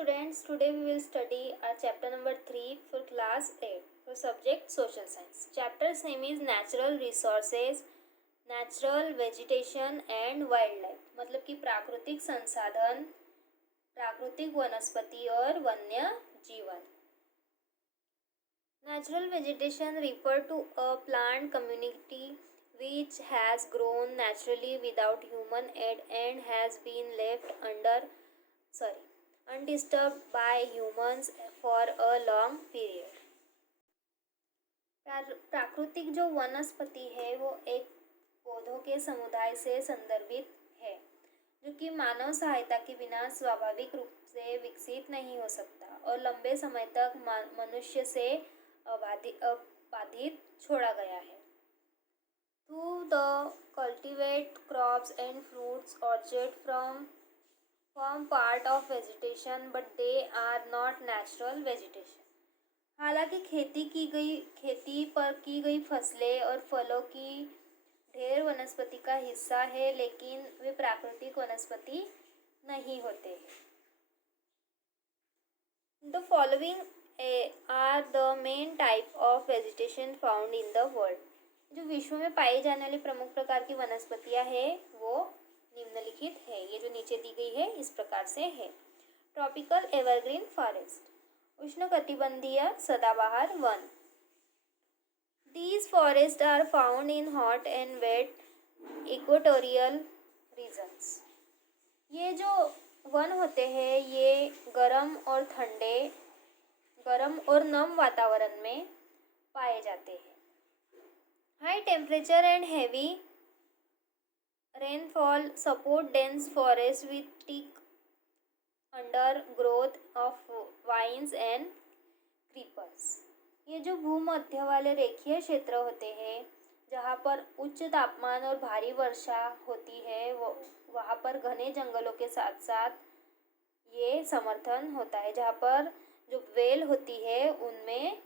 students, today we will study our chapter number 3 for class 8 for subject social science. Chapter's name is natural resources, natural vegetation and wildlife. मतलब कि प्राकृतिक संसाधन, प्राकृतिक वनस्पति और वन्य जीवन. Natural vegetation refer to a plant community which has grown naturally without human aid and has been left undisturbed by humans for a long period. प्राकृतिक जो वनस्पति है वो एक पौधों के समुदाय से संदर्भित है जो कि मानव सहायता के बिना स्वाभाविक रूप से विकसित नहीं हो सकता और लंबे समय तक मनुष्य से अबाधित छोड़ा गया है. Through the cultivate crops and fruits orchard form part of vegetation but they are not natural vegetation. हालांकि खेती पर की गई फसलें और फलों की ढेर वनस्पति का हिस्सा है लेकिन वे प्राकृतिक वनस्पति नहीं होते हैं. The following are the main type of vegetation found in the world. जो विश्व में पाई जाने वाली प्रमुख प्रकार की वनस्पतियां हैं वो निम्नलिखित है. ये जो नीचे दी गई है इस प्रकार से है. ट्रॉपिकल एवरग्रीन फॉरेस्ट, उष्णकटिबंधीय सदाबहार one. These forests are found in hot and wet equatorial regions. ये जो वन होते हैं ये गर्म और नम वातावरण में पाए जाते हैं. High temperature and heavy rainfall support dense forest with thick undergrowth of vines and creepers. ये जो भूमध्य वाले रेखीय क्षेत्र होते हैं जहाँ पर उच्च तापमान और भारी वर्षा होती है वो वहाँ पर घने जंगलों के साथ साथ ये समर्थन होता है. जहाँ पर जो वेल होती है उनमें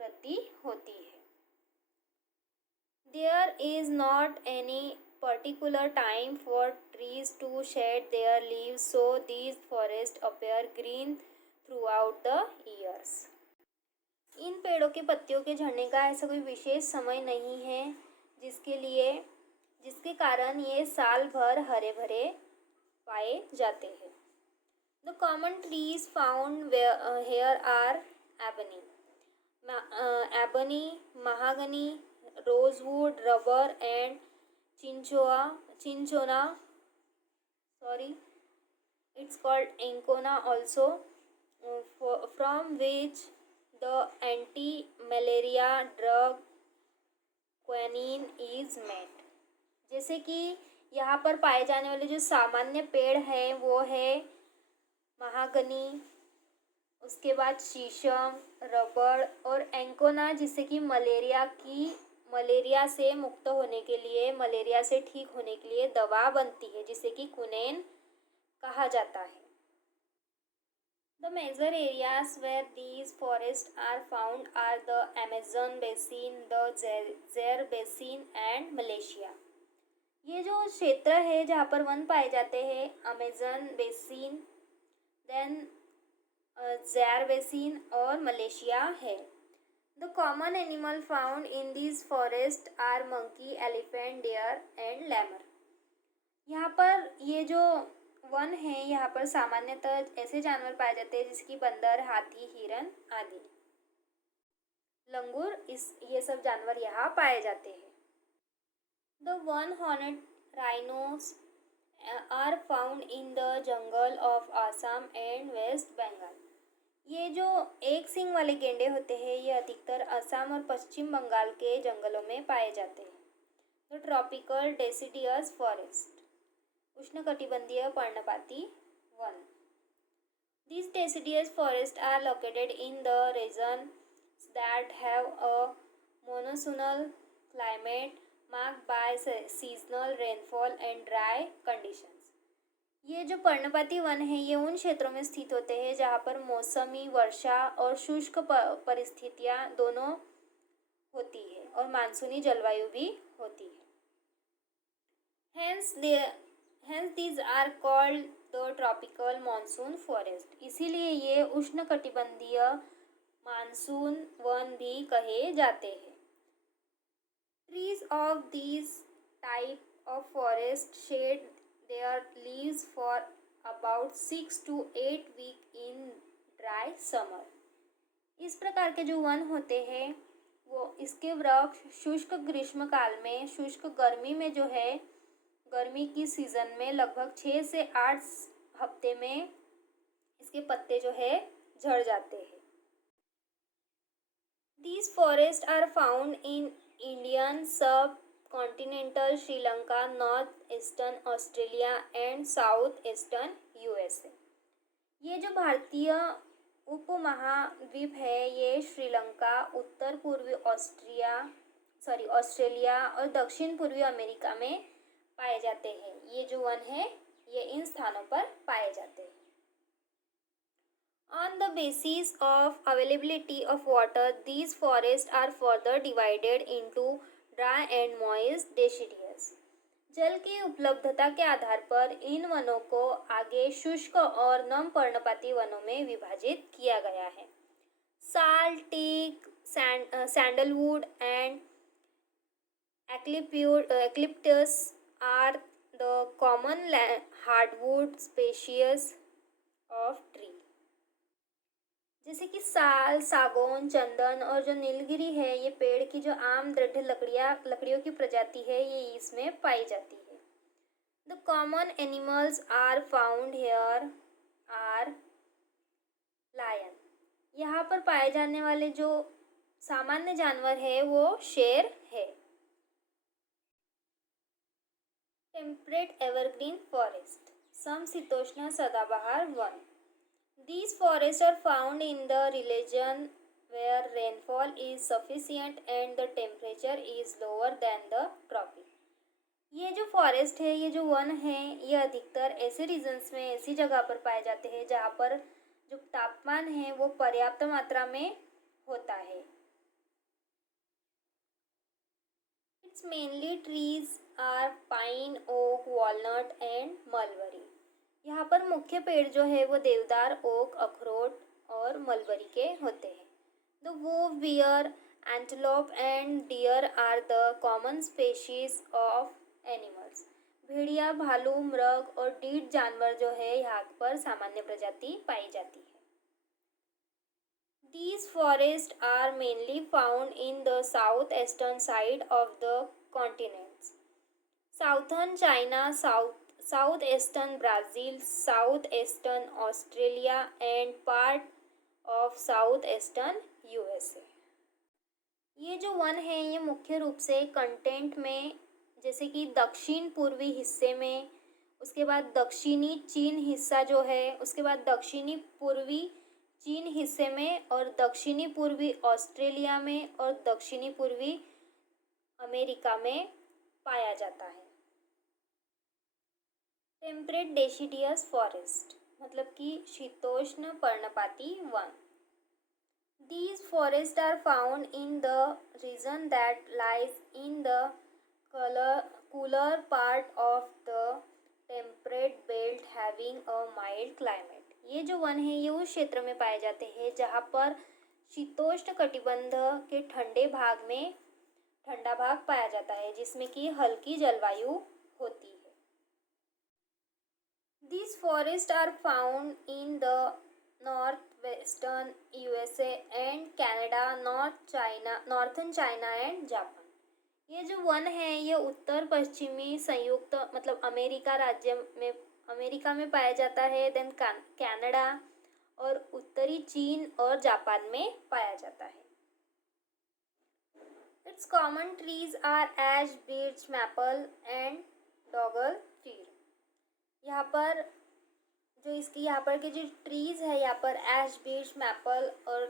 वृद्धि होती है. There is not any particular time for trees to shed their leaves, so these forests appear green throughout the years. इन पेड़ों के पत्तियों के झड़ने का ऐसा कोई विशेष समय नहीं है जिसके कारण ये साल भर हरे भरे पाए जाते हैं. The common trees found here are ebony, mahogany, rosewood, rubber and cinchona. It's called ancona also, from which the anti-malaria drug quinine is made. जैसे कि यहाँ पर पाए जाने वाले जो सामान्य पेड़ हैं वो है महागनी, उसके बाद शीशम, रबड़ और एंकोना जिससे कि मलेरिया से मुक्त होने के लिए, मलेरिया से ठीक होने के लिए दवा बनती है जिसे कि क्विनैन कहा जाता है. The major areas where these forests are found are the Amazon basin, the Zaire basin and Malaysia. ये जो क्षेत्र है जहाँ पर वन पाए जाते हैं अमेजन बेसिन, देन ज़ायर बेसिन और मलेशिया है. The common animal found in these forests are monkey, elephant, deer and lemur. यहाँ पर ये जो वन है यहाँ पर सामान्यतः ऐसे जानवर पाए जाते हैं जिसकी बंदर, हाथी, हिरन आदि. लंगूर ये सब जानवर यहाँ पाए जाते हैं. The one-horned rhinos are found in the jungle of Assam and West Bengal. ये जो एक सींग वाले गेंडे होते हैं ये अधिकतर असम और पश्चिम बंगाल के जंगलों में पाए जाते हैं. The tropical deciduous forest, उष्णकटिबंधीय पर्णपाती one. These deciduous forests are located in the regions that have a monsoonal climate marked by seasonal rainfall and dry conditions. ये जो पर्णपाती वन है ये उन क्षेत्रों में स्थित होते हैं जहाँ पर मौसमी वर्षा और शुष्क परिस्थितियाँ दोनों होती है और मानसूनी जलवायु भी होती है. Hence these are called the tropical monsoon forest, इसीलिए ये उष्णकटिबंधीय मानसून वन भी कहे जाते हैं। Trees of this type of forest shed their leaves for about 6 to 8 week in dry summer. इस प्रकार के जो वन होते हैं वो इसके वृक्ष शुष्क ग्रीष्म काल में, शुष्क गर्मी में जो है, गर्मी की सीजन में लगभग 6 से 8 हफ्ते में इसके पत्ते जो है झड़ जाते हैं। These forests are found in Indian subcontinental Sri Lanka, northeastern Australia and southeastern USA। ये जो भारतीय उपमहाद्वीप है ये श्रीलंका, उत्तर पूर्वी ऑस्ट्रेलिया और दक्षिण पूर्वी अमेरिका में पाए जाते हैं। ये जो वन है ये इन स्थानों पर पाए जाते हैं। On the basis of availability of water, these forests are further divided into dry and moist deciduous। जल की उपलब्धता के आधार पर इन वनों को आगे शुष्क और नम पर्णपाती वनों में विभाजित किया गया है। Sal, teak, sandalwood and eucalyptus are the common hardwood species of tree। जैसे कि साल, सागौन, चंदन और जो नीलगिरी है ये पेड़ की जो आम दृढ़ लकड़ियों की प्रजाति है ये इसमें पाई जाती है। The common animals are found here are lion. यहाँ पर पाए जाने वाले जो सामान्य जानवर है वो शेर है। टेम्परेट एवरग्रीन फॉरेस्ट, समशीतोष्ण सदाबहार one. These forests are found in the region where rainfall is sufficient and the temperature is lower than the tropic। ये जो फॉरेस्ट है, ये जो वन है, ये अधिकतर ऐसे रीजन्स में, ऐसी जगह पर पाए जाते हैं जहाँ पर जो तापमान है वो पर्याप्त मात्रा में होता है। Its mainly trees are pine, oak, walnut and mulberry। यहाँ पर मुख्य पेड़ जो है वो देवदार, ओक, अखरोट और मलबरी के होते हैं। द वोव, bear, antelope and deer are the common species of animals. भेड़िया, भालू, मृग और डीट जानवर जो है यहाँ पर सामान्य प्रजाति पाई जाती है। These forests are mainly found in the southeastern side of the continents। Southern China, southeastern Brazil, southeastern Australia and part of southeastern USA। ये जो वन है ये मुख्य रूप से कंटेंट में जैसे कि दक्षिण पूर्वी हिस्से में, उसके बाद दक्षिणी चीन हिस्सा जो है, उसके बाद दक्षिणी पूर्वी चीन हिस्से में और दक्षिणी पूर्वी ऑस्ट्रेलिया में और दक्षिणी पूर्वी अमेरिका में पाया जाता है। टेम्परेट डेसिडियस फॉरेस्ट मतलब कि शीतोष्ण पर्णपाती one. These forests are found in the region that lies in the cooler part of the temperate belt having a mild climate। ये जो वन है ये उस क्षेत्र में पाए जाते हैं जहाँ पर शीतोष्ण कटिबंध के ठंडे भाग में ठंडा भाग पाया जाता है जिसमें कि हल्की जलवायु होती है। These forests are found in the northwestern USA and Canada, northern China and Japan। ये जो वन है ये उत्तर पश्चिमी संयुक्त मतलब अमेरिका में पाया जाता है, देन कनाडा और उत्तरी चीन और जापान में पाया जाता है। Its common trees are ash, birch, maple and douglas fir। यहाँ पर जो इसकी यहाँ पर के जो ट्रीज है यहाँ पर एश, बीच, मैपल और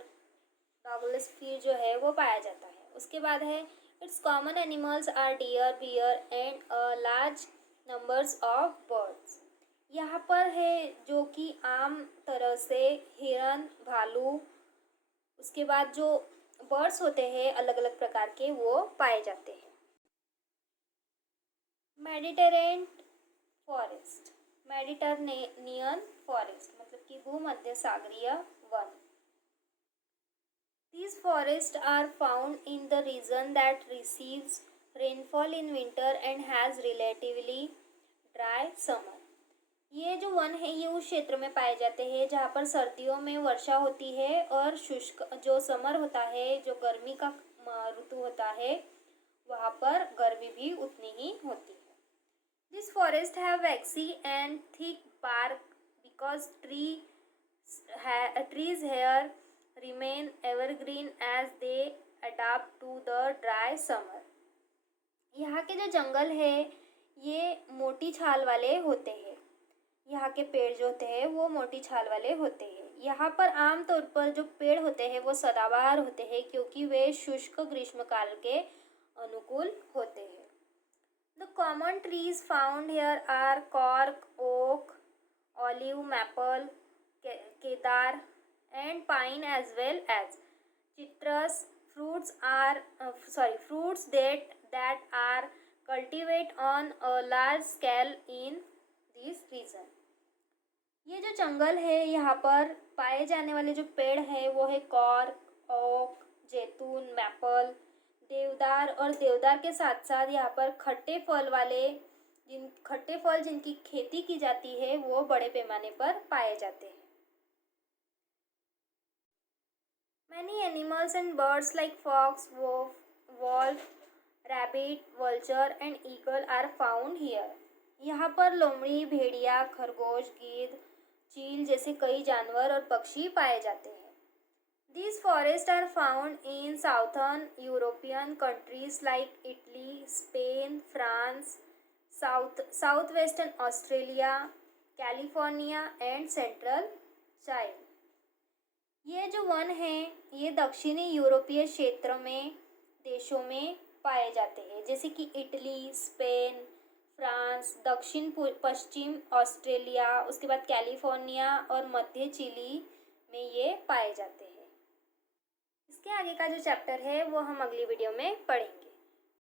डॉगलस फीर जो है वो पाया जाता है। उसके बाद है its common animals are deer, bear and a large numbers of birds. यहाँ पर है जो कि आम तरह से हिरन, भालू, उसके बाद जो बर्ड्स होते हैं अलग अलग प्रकार के वो पाए जाते हैं। मेडिटेरेनियन फॉरेस्ट मेडिटरेनियन फॉरेस्ट मतलब कि भूमध्य सागरीय one. These forests are found in the region that receives rainfall in winter and has relatively dry summer. ये जो वन है ये उस क्षेत्र में पाए जाते हैं जहाँ पर सर्दियों में वर्षा होती है और शुष्क जो समर होता है, जो गर्मी का ऋतु होता है, वहाँ पर गर्मी भी उतनी ही होती है. This forest have waxy and thick bark because trees here remain evergreen as they adapt to the dry summer. यहाँ के जो जंगल है ये मोटी छाल वाले होते हैं. यहाँ के पेड़ जो होते हैं वो मोटी छाल वाले होते हैं. यहाँ पर आमतौर पर जो पेड़ होते हैं वो सदाबहार होते हैं क्योंकि वे शुष्क ग्रीष्मकाल के अनुकूल होते हैं. The common trees found here are cork, oak, olive, maple, kedar, and pine as well as citrus. Fruits that are cultivated on a large scale in this region. ये जो जंगल है यहाँ पर पाए जाने वाले जो पेड़ है वो है कॉर्क, ओक, जैतून, मैपल, देवदार और देवदार के साथ साथ यहाँ पर खट्टे फल जिनकी खेती की जाती है वो बड़े पैमाने पर पाए जाते हैं. Many animals and birds like fox, wolf, rabbit, vulture and eagle are found here. यहाँ पर लोमड़ी, भेड़िया, खरगोश, गिद्ध, चील जैसे कई जानवर और पक्षी पाए जाते हैं. These forests are found in southern European countries like Italy, Spain, France, southwestern Australia, California and central Chile. ये जो वन है ये दक्षिणी यूरोपीय क्षेत्र में देशों में पाए जाते हैं जैसे कि इटली, स्पेन, फ्रांस, दक्षिण पश्चिम ऑस्ट्रेलिया, उसके बाद कैलिफोर्निया और मध्य चिली में ये पाए जाते हैं. इसके आगे का जो चैप्टर है वो हम अगली वीडियो में पढ़ेंगे.